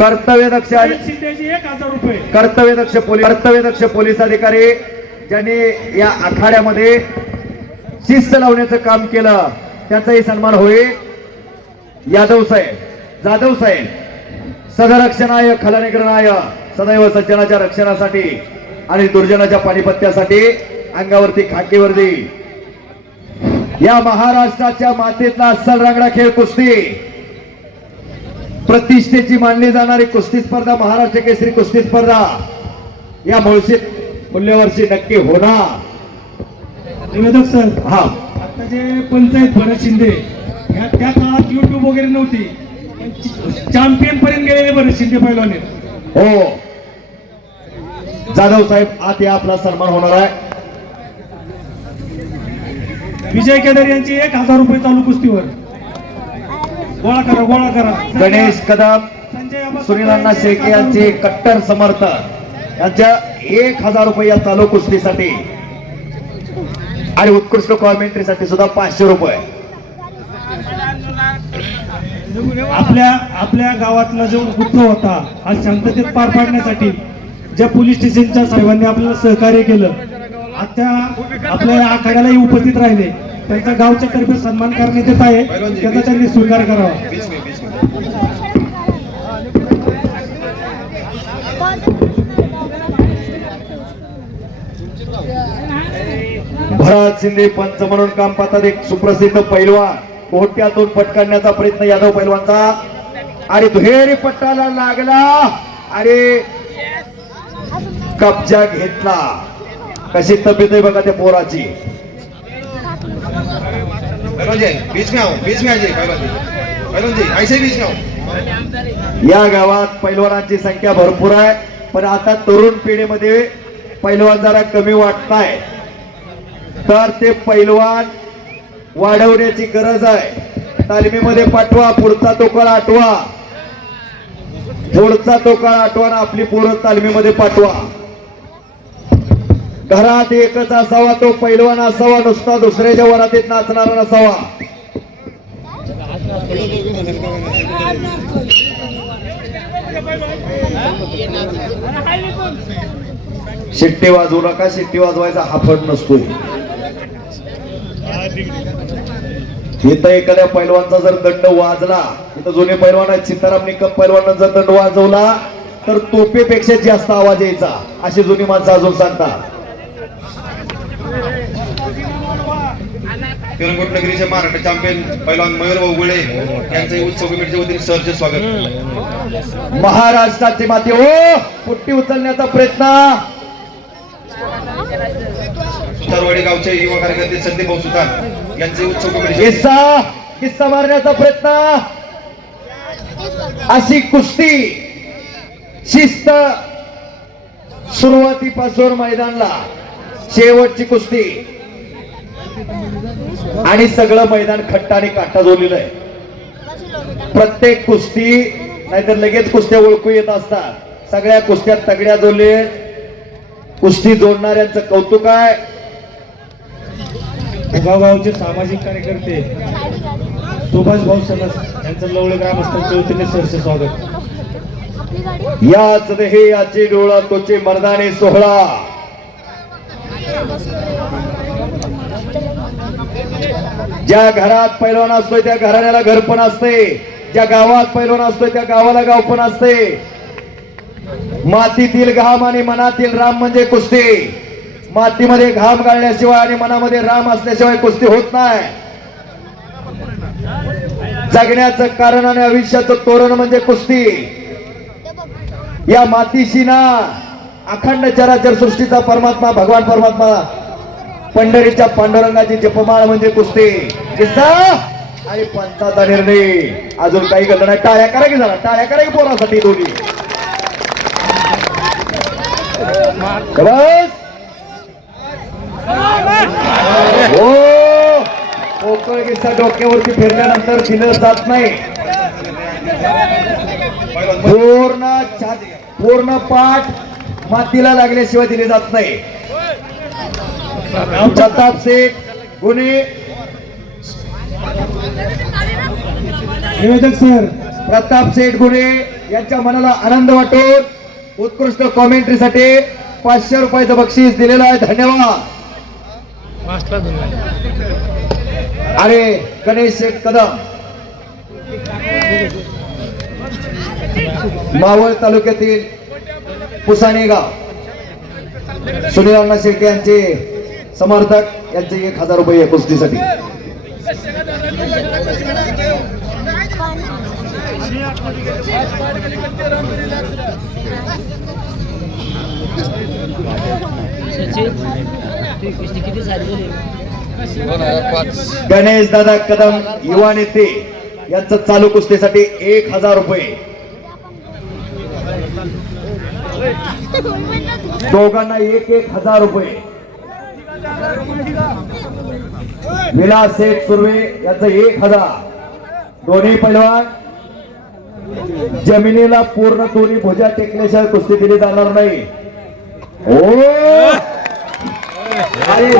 कर्तव्यदक्ष 1000 रुपये. कर्तव्यदक्ष पोलीस अधिकारी ज्यांनी या आखाड्यामध्ये शिस्त लावण्याचं काम केलं त्यांचाही सन्मान होईल. जाधव साहेब सदरक्षणाय खलनिग्रहणाय सदैव सज्जनाच्या रक्षणासाठी आणि दुर्जनाच्या पाणीपत्यासाठी अंगावरती खाकी वर्दी. या महाराष्ट्राच्या मातीतला अस्सल रांगडा खेळ कुस्ती प्रतिष्ठेची मानली जाणारी कुस्ती स्पर्धा महाराष्ट्र केसरी कुस्ती स्पर्धा या मुळशीत मूल्यवर्षी नक्की होणार. निवेदक सर, हा आता जे पंचायत भरत शिंदे त्या काळात युट्यूब वगैरे नव्हती, चॅम्पियन पर्यंत गेलेले भरत शिंदे पैलवान आहेत. हो जाधव साहेब आत या, आपला सन्मान होणार आहे. विजय केदार यांची 1000 रुपये चालू कुस्तीवर. गोळा करा. गणेश कदम सुनील अण्णा शेळके यांचे कट्टर समर्थक यांच्या 1000 रुपये या चालू कुस्तीसाठी आणि उत्कृष्ट कॉमेंट्रीसाठी सुद्धा 500 रुपये. आपल्या गावातला जो उत्सव होता आज शांततेत पार पाडण्यासाठी ज्या पोलीस स्टेशनच्या साहेबांनी आपल्याला सहकार्य केलं, आता आपल्या या आखाड्यालाही उपस्थित राहिले, त्यांचा गावच्या तर्फे सन्मान करण्यात येत आहे. त्याचा त्यांनी स्वीकार करावा. भरत शिंदे पंच म्हणून काम पाहतात. एक सुप्रसिद्ध पैलवान कोट्यातून पटकावण्याचा प्रयत्न यादव पैलवानचा आणि दुहेरी पट्टाला लागला. अरे कब्जा घेतला. कशी तब्येत आहे बघा त्या पोराची. या गावात पैलवानांची संख्या भरपूर आहे, पण आता तरुण पिढीमध्ये पैलवान जरा कमी वाटताय, तर ते पैलवान वाढवण्याची गरज आहे. तालमीमध्ये पाठवा, पुढचा तोकाळा आठवा ना आपली पोरं तालमीमध्ये पाठवा. घरात एकच असावा तो पैलवान असावा, नुसता दुसऱ्याच्या वरातीत नाचणारा नसावा. शिट्टी वाजवू नका. शिट्टी वाजवायचा हा फट नसतोय. इथं एखाद्या पैलवानचा जर दंड वाजला, इथं जुने पैलवान आहेत, सीताराम निकम पैलवान जर दंड वाजवला तर तोपेपेक्षा जास्त आवाज यायचा, अशी जुनी माणसं अजून सांगतात. नगरीचे महाराष्ट्र चॅम्पियन पैलवान मयूर उगुळे यांचे उत्सव कमिटीच्या वतीने सरचे स्वागत. महाराष्ट्राची माती हो पुट्टी उचलण्याचा प्रयत्न. सुतारवाडी गावचे युवा कार्यकर्ते संदीप भाऊ सुतार यांचे उत्सव कमिटी किस्सा मारण्याचा प्रयत्न. अशी कुस्ती शिस्त सुरुवातीपासून मैदानला शेवटची कुस्ती आणि सगळं मैदान खट्टा आणि काटा जोडलेलं आहे. प्रत्येक कुस्ती नाहीतर लगेच कुस्त्या ओळखू येत असतात. सगळ्या कुस्त्या तगड्या जोडले. कुस्ती जोडणाऱ्यांचं कौतुक आहे. गावचे सामाजिक कार्यकर्ते सुभाष भाऊ सनस यांचं लवळे ग्रामस्थांच्या वतीने सरचे स्वागत. याच देहे याचे डोळा तोचे मर्दाने सोहळा. ज्या घरात पैलवान असतोय त्या घराण्याला घर पण असते. ज्या गावात पैलवान असतोय त्या गावाला गाव पण असते. मातीतील घाम आणि मनातील राम म्हणजे कुस्ती. मातीमध्ये घाम गाळल्याशिवाय आणि मनामध्ये राम असल्याशिवाय कुस्ती होत नाही. जगण्याचं कारण आणि आयुष्याचं तोरण म्हणजे कुस्ती. या मातीशी ना अखंड चराचर सृष्टीचा परमात्मा भगवान परमात्मा पंढरीच्या पांडुरंगाची जपमाळ म्हणजे कुस्ती. किस्सा आणि पंचाचा निर्णय. अजून काही गल्ला नाही. टाळ्या करा की, झाला टाळ्या करा की पोरासाठी दोन्ही. बस हो पोकळ किस्सा डोक्यावरती फिरल्यानंतर दिलं जात नाही. पूर्ण पाठ मातीला लागल्याशिवाय दिले जात नाही. प्रताप शेठ गुन्हे निवेदक सर, प्रताप शेठ गुणे यांच्या मनाला आनंद वाटून उत्कृष्ट कॉमेंट्रीसाठी 500 रुपयाचं बक्षीस दिलेलं आहे. धन्यवाद. अरे गणेश शेठ कदम मावळ तालुक्यातील पुसाणे गाव सुनील अण्णा शेळके यांचे समर्थक यांचे 1000 रुपये कुस्तीसाठी. गणेश दादा कदम युवा नेते यांचं चालू कुस्तीसाठी 1000 रुपये. दोघांना 1000 रुपये. विलास शेठ सुर्वे यांचं 1000. दोन्ही पैलवान जमिनीला पूर्ण दोन्ही भुजा टेकल्याशिवाय कुस्ती दिली जाणार नाही. ओ अरे